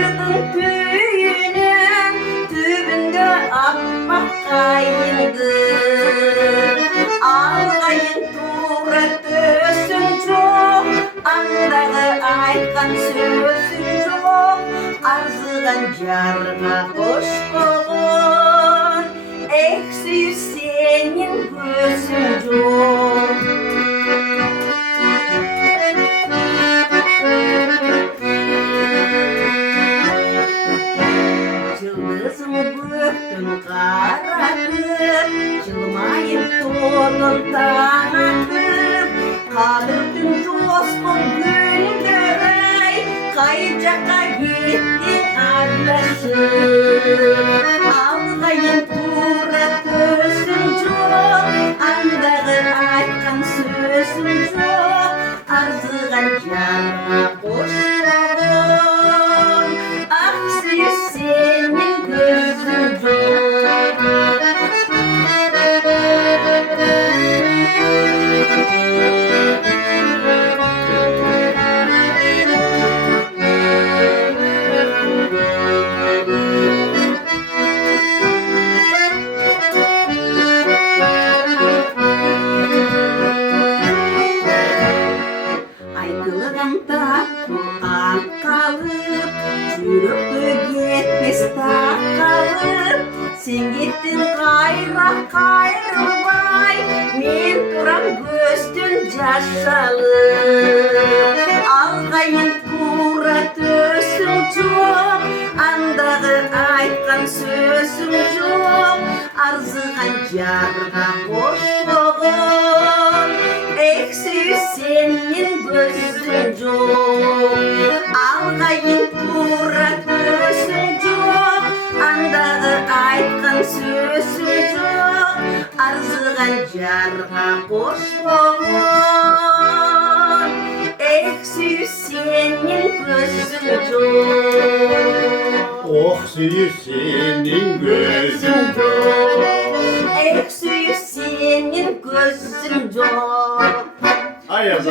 Кайырдың түйінін түбінде аппақ қайыңды алғайын тура төсің жоқ андағы айтқан сөзің жоқ арзыған жарға қош болғын эх сүйіп сенің көзің жоқ жылдызым көктің қаратып жылмайып тонын таң атып қадірдің жоспын күндер-ай қай жаққа кеттің адасып алғайын тура төсің жоқ андағы айтқан сөзің жоқ арзыған жарға қош болғын ақ сүйіп сенің көзің жоқ айтылған тату аққалып жүректі кетпес тақалып сен кеттің қайрақ қайрылбай мен тұрам көзден жас салып алғайын тура төсің жоқ андағы айтқан сөзің жоқ арзыған жарға қош болғын эх сүйіп сенің көзің жоқ алғайын тура төсің жоқ андағы айтқан сөзің жоқ арзыған жарға қош болғын эх сүйіп сенің көзің жоқ ох сүйіп сенің көзің